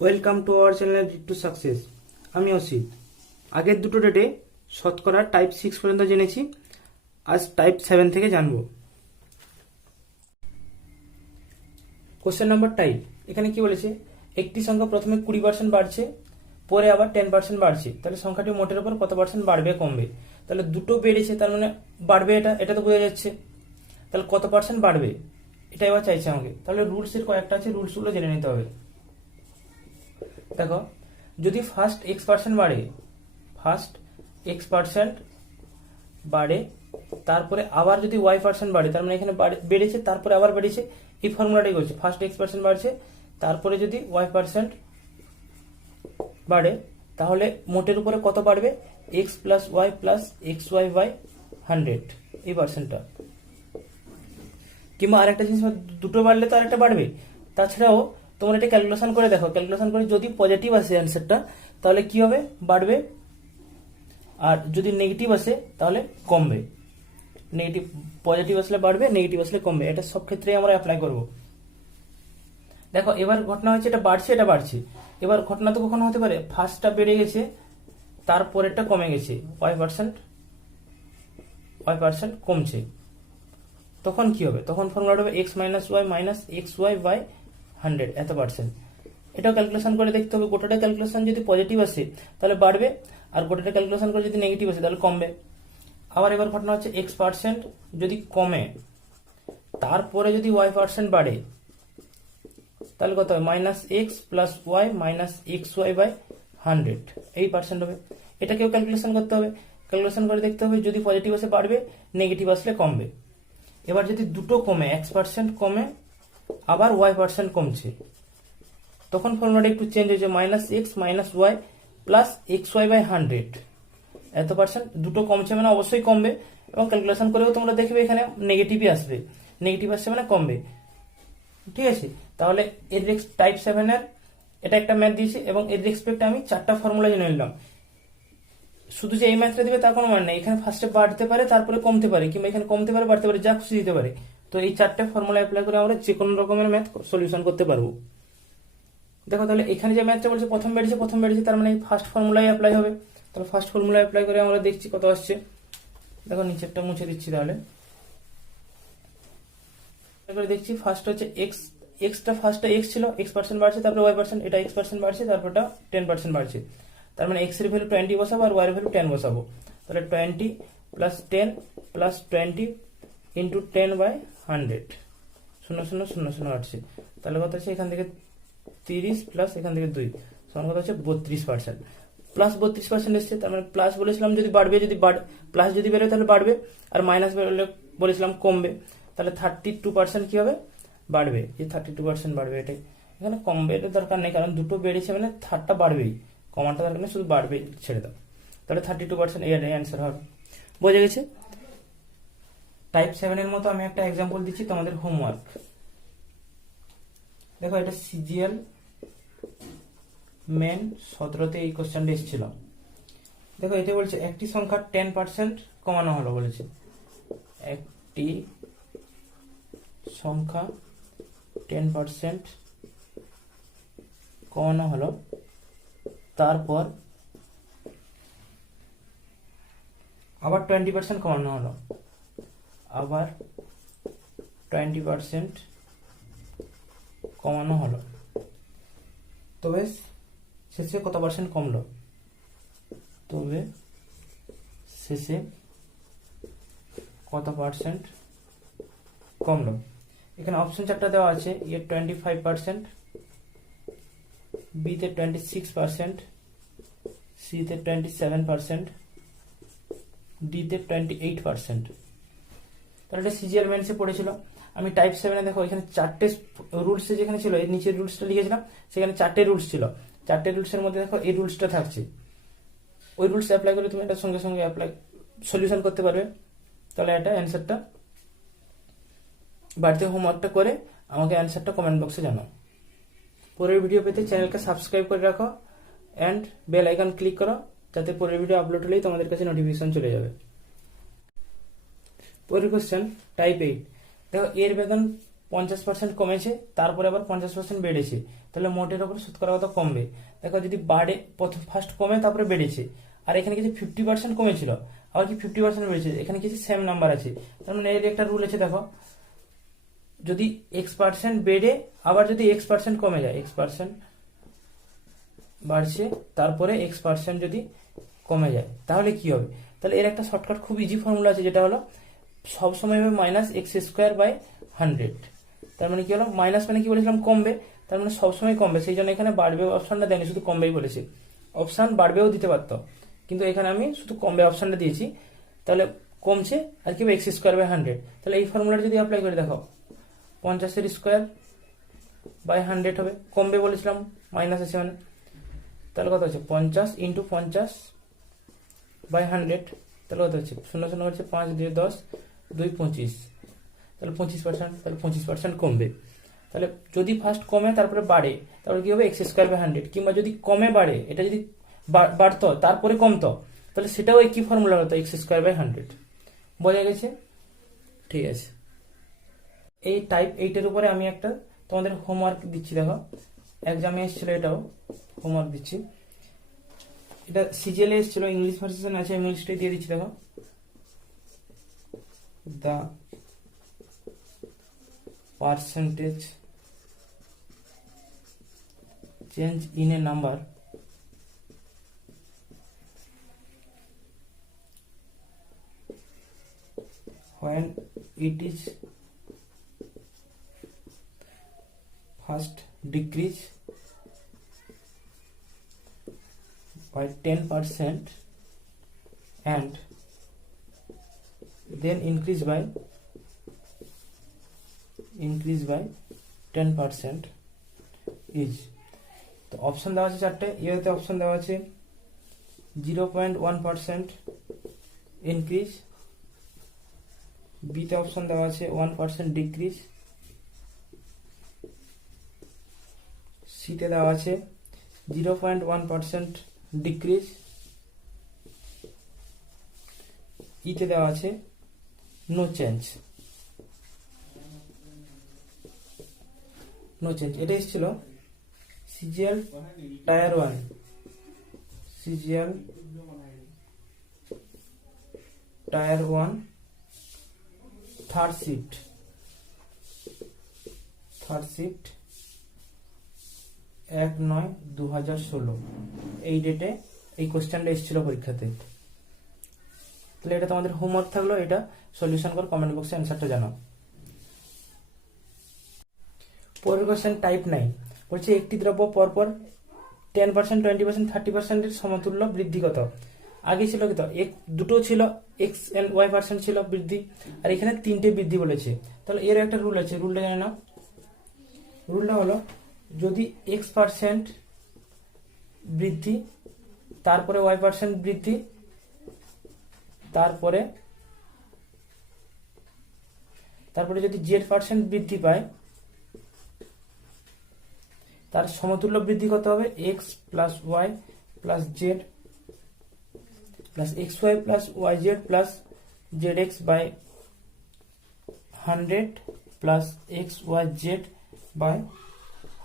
Welcome to our channel read to success. আমি অসিত। আগের দুটো ডেটে শতকরা টাইপ 6 পর্যন্ত জেনেছি, আজ টাইপ 7 থেকে জানবো। Question number type. এখানে কি বলেছে, একটি সংখ্যা প্রথমে 20% বাড়ছে, পরে আবার 10% বাড়ছে, তাহলে সংখ্যাটি মোটের উপর কত পার্সেন্ট বাড়বে কমবে। তাহলে দুটো বেড়েছে, তার মানে বাড়বে, এটা তো বোঝা যাচ্ছে। তাহলে কত পার্সেন্ট বাড়বে এটা এবার চাইছে আমাকে। তাহলে রুলস এর কয়েকটা আছে, রুলসগুলো জেনে নিতে হবে। দেখো, যদি ফার্স্ট x% বাড়ে, তারপরে আবার যদি y% বাড়ে, তার মানে এখানে বেড়েছে তারপরে আবার বেড়েছে, এই ফর্মুলাটাই করছে। ফার্স্ট x% বাড়ছে, তারপরে যদি y% বাড়ে, তাহলে মোটের উপরে কত বাড়বে, x plus y plus xy by 100, এই পার্সেন্টটা। কিংবা আরেকটা জিনিস, দুটো বাড়লে তো আরেকটা বাড়বে। তাছাড়াও তোমরা এটা ক্যালকুলেশন করে দেখো, ক্যালকুলেশন করে যদি পজিটিভ আসে অ্যান্সারটা, তাহলে কি হবে, বাড়বে। আর যদি নেগেটিভ আসে তাহলে কমবে। নেগেটিভ, পজিটিভ আসলে বাড়বে, নেগেটিভ আসলে কমবে। এটা সব ক্ষেত্রেই আমরা অ্যাপ্লাই করব। দেখো, এবার ঘটনা হচ্ছে এটা বাড়ছে, এটা বাড়ছে। এবার ঘটনা তো কখনো হতে পারে ফার্স্টটা বেড়ে গেছে, তারপরেরটা কমে গেছে, y% কমছে। তখন কি হবে, তখন ফর্মুলাটা হবে x minus Y minus X Y by 100, এত পার্সেন্ট। এটাও ক্যালকুলেশন করে দেখতে হবে। গোটাটা ক্যালকুলেশন যদি পজিটিভ আসে তাহলে বাড়বে, আর গোটাটা ক্যালকুলেশন করে যদি নেগেটিভ আসে তাহলে কমবে। আবার এবার ঘটনা হচ্ছে x% যদি কমে, তারপরে যদি y% বাড়ে, তাহলে কত হবে, minus X plus Y minus X Y by 100, এই পার্সেন্ট হবে। এটাকেও ক্যালকুলেশন করতে হবে। ক্যালকুলেশন করে দেখতে হবে, যদি পজিটিভ আসে বাড়বে, নেগেটিভ আসলে কমবে। এবার যদি দুটো কমে, x% কমে আবার y% কমছে, তখন ফর্মুলাটা একটু চেঞ্জ হয়েছে, minus X minus Y plus X Y by 100, এত পার্সেন্ট। দুটো কমছে মানে অবশ্যই কমবে, এবং ক্যালকুলেশন করেও তোমরা দেখবে এখানে নেগেটিভই আসবে। নেগেটিভ আসছে মানে কমবে। ঠিক আছে, তাহলে এর টাইপ 7 এর এটা একটা ম্যাথ দিয়েছি, এবং এর রেসপেক্টে আমি 4টা ফর্মুলা জেনে নিলাম। শুধু যে এই ম্যাথটা দিবে তার কোনো মানে নেই। এখানে ফার্স্টে বাড়তে পারে, তারপরে কমতে পারে, কিংবা এখানে কমতে পারে, বাড়তে পারে, যা খুশি দিতে পারে। তো এই 4টে ফর্মুলা অ্যাপ্লাই করে আমরা যে কোনো রকমের ম্যাথ সলিউশন করতে পারবো। দেখো, তাহলে এখানে যে ম্যাথটা বলছে প্রথম বেড়েছে, তার মানে ফার্স্ট ফর্মুলাই অ্যাপ্লাই হবে। তাহলে ফার্স্ট ফর্মুলা অ্যাপ্লাই করে আমরা দেখছি কত আসছে। দেখো, নিচেরটা মুছে দিচ্ছি। তাহলে দেখছি, ফার্স্ট হচ্ছে এক্সটা ফার্স্টটা এক্স ছিল, x% বাড়ছে, তারপরে y%, এটা x% বাড়ছে, তারপরটা 10% বাড়ছে। তার মানে x এর ভ্যালু 20 বসাবো, আর y এর ভ্যালু 10 বসাবো। তাহলে 20 প্লাস 10 প্লাস 20 ইন্টু 10 বাই 100, 0,0,0,0 আসছে। তাহলে কত হচ্ছে, এখান থেকে 30 প্লাস এখান থেকে 2, সমান কত হচ্ছে 32%। প্লাস 32% এসছে, তার মানে প্লাস বলেছিলাম যদি বাড়বে, প্লাস যদি বেরোয় তাহলে বাড়বে, আর মাইনাস বেরোলে বলেছিলাম কমবে। তাহলে 32% কি হবে, বাড়বে। যে 32% বাড়বে, এটাই এখানে কমবে, এটা দরকার নেই, কারণ দুটো বেড়েছে মানে থার্ডটা বাড়বেই, কমাটা দরকার নেই, শুধু বাড়বে, ছেড়ে দাও। তাহলে 32% এর অ্যান্সার হবে। বোঝা গেছে? টাইপ 7 এর মতো আমি একটা এক্সাম্পল দিচ্ছি তোমাদের হোমওয়ার্ক। দেখো, এটা সিজিএল মেন 17তে এই কোশ্চেনটা এসেছিল। দেখো, এটা বলছে একটি সংখ্যা 10% কমানো হলো, বলেছে একটি সংখ্যা 10% কমানো হলো, তারপর আবার 20% কমানো হলো, আবার 20% কমানো হলো, তবে শেষে কত পার্সেন্ট কমলো, তবে শেষে কত পার্সেন্ট কমলো। এখানে অপশন 4টা দেওয়া আছে, এ 25%, বিতে 26%, সিতে 27%, ডিতে 28%। তাহলে এটা সিজিএল মেন্সে পড়েছিল। আমি টাইপ 7-এ দেখো, এখানে 4টে রুলস যেখানে ছিল, এর নিচের রুলসটা লিখেছিলাম, সেখানে 4টে রুলস ছিল। 4টে রুলসের মধ্যে দেখো এই রুলসটা থাকছে। ওই রুলস অ্যাপ্লাই করে তুমি এটার সঙ্গে সঙ্গে সলিউশন করতে পারবে। তাহলে এটা অ্যান্সারটা বাড়িতে হোমওয়ার্কটা করে আমাকে অ্যান্সারটা কমেন্ট বক্সে জানাও। পরের ভিডিও পেতে চ্যানেলকে সাবস্ক্রাইব করে রাখো, অ্যান্ড বেল আইকন ক্লিক করো, যাতে পরের ভিডিও আপলোড হলেই তোমাদের কাছে নোটিফিকেশন চলে যাবে। পরের কোশ্চেন টাইপ 8। দেখো, এর বেতন 50% কমেছে, তারপরে আবার 50% বেড়েছে, তাহলে মোটের ওপর শতকরা কত কমবে। দেখো যদি বাড়ে, প্রথম ফার্স্ট কমে তারপরে বেড়েছে, আর এখানে কিছু 50% কমেছিল, আবার কি 50% বেড়েছে, এখানে কিছু সেম নাম্বার আছে, তার মানে এর একটা রুল আছে। দেখো যদি x% বেড়ে আবার যদি x% কমে যায়, x% বাড়ছে তারপরে x% যদি কমে যায়, তাহলে কি হবে? তাহলে এর একটা শর্টকাট খুব ইজি ফর্মুলা আছে, যেটা হলো সবসময় হবে -x²/100। তার মানে কি হলো, মাইনাস মানে কি বলেছিলাম, কমবে, তার মানে সবসময় কমবে, সেই জন্য এখানে বাড়বে অপশনটা দেয়নি, শুধু কমবেই বলেছি। অপশন বাড়বেও দিতে পারতো, কিন্তু এখানে আমি শুধু কমবে অপশনটা দিয়েছি। তাহলে কমছে আর কি হবে, x²/100। তাহলে এই ফর্মুলাটা যদি অ্যাপ্লাই করে দেখো, 50² / 100 হবে, কমবে বলেছিলাম, মাইনাস আছে মানে, তাহলে কত হচ্ছে 50 × 50/100, তাহলে কত হচ্ছে 0 0 হচ্ছে 5 2 10 2 25, তাহলে 25%, তাহলে 25% কমবে। তাহলে যদি ফার্স্ট কমে তারপরে বাড়ে, তাহলে কি হবে x²/100, কিংবা যদি কমে বাড়ে, এটা যদি বাড়তো তারপরে কমতো, তাহলে সেটাও একই ফর্মুলা হতো, x²/100। বোঝা গেছে? ঠিক আছে। এই টাইপ 8 উপরে আমি একটা তোমাদের হোমওয়ার্ক দিচ্ছি, দেখো এক্সামে এসেছিল, এটাও হোমওয়ার্ক দিচ্ছি। এটা সিজিএল এসেছিল, ইংলিশ ভার্সন আছে, ইংলিশটাই দিয়ে দিচ্ছি। দেখো, the percentage change in a number when it is first decrease by 10% and then increase by 10% is, তো অপশন দেওয়া আছে চারটে। ইয়েতে অপশন দেওয়া আছে 0.1% ইনক্রিজ, বিতে অপশন দেওয়া আছে 1% ডিক্রিজ, সিতে দেওয়া আছে 0.1% ডিক্রিজ, ইতে দেওয়া আছে নো চেঞ্জ। এটা এসেছিল CGL tier 1, CGL tier 1 third shift 1/9/2016, এই ডেটে এই কোশ্চেনটা এসেছিল পরীক্ষাতে। তাহলে এটা তোমাদের হোমওয়ার্ক থাকলো, এটা সলিউশন কর, কমেন্ট বক্সে অ্যান্সারটা জানাও। পরের কোশ্চেন টাইপ 9 বলছে, একটি দ্রব্য পরপর 10%, 20%, 30% এর সমতুল্য বৃদ্ধি কত? আগে ছিল কত, দুটো ছিল x and y% ছিল বৃদ্ধি, আর এখানে তিনটে বৃদ্ধি বলেছে। তাহলে এর একটা রুল আছে, রুলটা জানে না। রুলটা হলো, যদি x% বৃদ্ধি, তারপরে y% বৃদ্ধি, তারপরে যদি z% বৃদ্ধি পায়, তার সমতুল্য বৃদ্ধি কত হবে, x plus y plus Z plus xy plus yz plus zx by 100 plus xyz by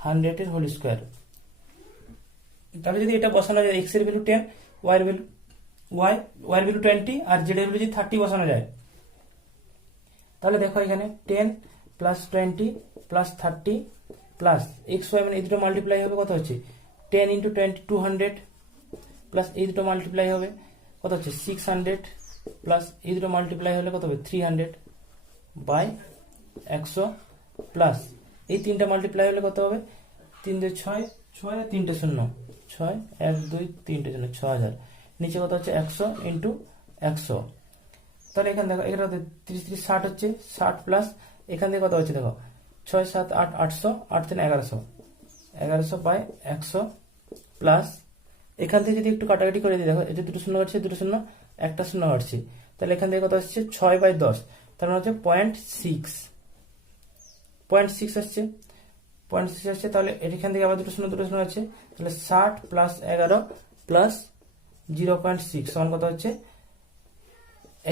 100 এর হোল স্কোয়ার। তাহলে যদি এটা বসানো যায়, x এর ভ্যালু 10, y এর ভ্যালু y এর ভ্যালু 20 আর z এর ভ্যালু যদি 30 বসানো যায়, তাহলে দেখো এখানে 10 প্লাস 20 প্লাস 30 প্লাস xy, মানে এই দুটো মাল্টিপ্লাই হবে, কত হচ্ছে 10 × 20 200 প্লাস এই দুটো মাল্টিপ্লাই হবে কত হচ্ছে 600 প্লাস এই দুটো মাল্টিপ্লাই হলে কত হবে 300 বাই 100 প্লাস এই তিনটা মাল্টিপ্লাই হলে কত হবে 3 2 6 6 আর 3 0 6 1 2 3 0 6000, নিচে কত হচ্ছে 100 × 100। তাহলে এখানে দেখো, এখানে 30 30 60 হচ্ছে 60 প্লাস এখান থেকে কত হচ্ছে দেখো 6 7 8 800, 8 3 1100, 1100 বাই 100 প্লাস এখান থেকে যদি একটু কাটাকাটি করে দিই, দেখো এটা দুটো শূন্য কাটছে, দুটো শূন্য একটা শূন্য কাটছে, তাহলে এখান থেকে কত আসছে 6/10, তার মানে হচ্ছে 0.6 আসছে, 0.6 আসছে। তাহলে এখান থেকে আবার দুটো শূন্য আছে, তাহলে 60 প্লাস 11 প্লাস 0.6 সমান কত হচ্ছে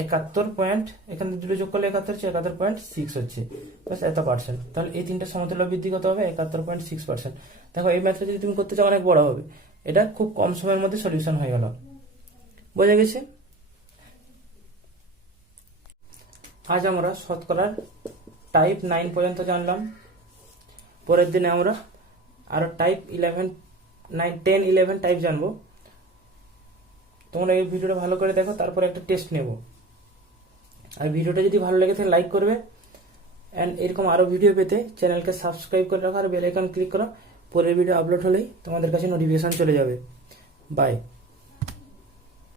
71 এখানে দুটো যোগ করলে 71.6 হচ্ছে, ব্যাস এত পার্সেন্ট। তাহলে এই তিনটা সমতুল্য বৃদ্ধি কত হবে? 71.6%। দেখো এই ম্যাথটা যদি তুমি করতে চাও অনেক বড় হবে, এটা খুব কম সময়ের মধ্যে সলিউশন হয়ে গেল। বোঝা গেছে? আজ আমরা শতকরার টাইপ 9 পর্যন্ত জানলাম। পরের দিনে আমরা আরো টাইপ 11, 9, 10, 11 টাইপ জানবো। তোমরা এই ভিডিওটা ভালো করে দেখো, তারপরে একটা টেস্ট নেব। আর ভিডিওটা যদি ভালো লেগে থাকে লাইক করবে, অ্যান্ড এরকম আরো ভিডিও পেতে চ্যানেলকে সাবস্ক্রাইব করে রাখো আর বেল আইকন ক্লিক করো। পরের ভিডিও আপলোড হলেই তোমাদের কাছে নোটিফিকেশন চলে যাবে। বাই।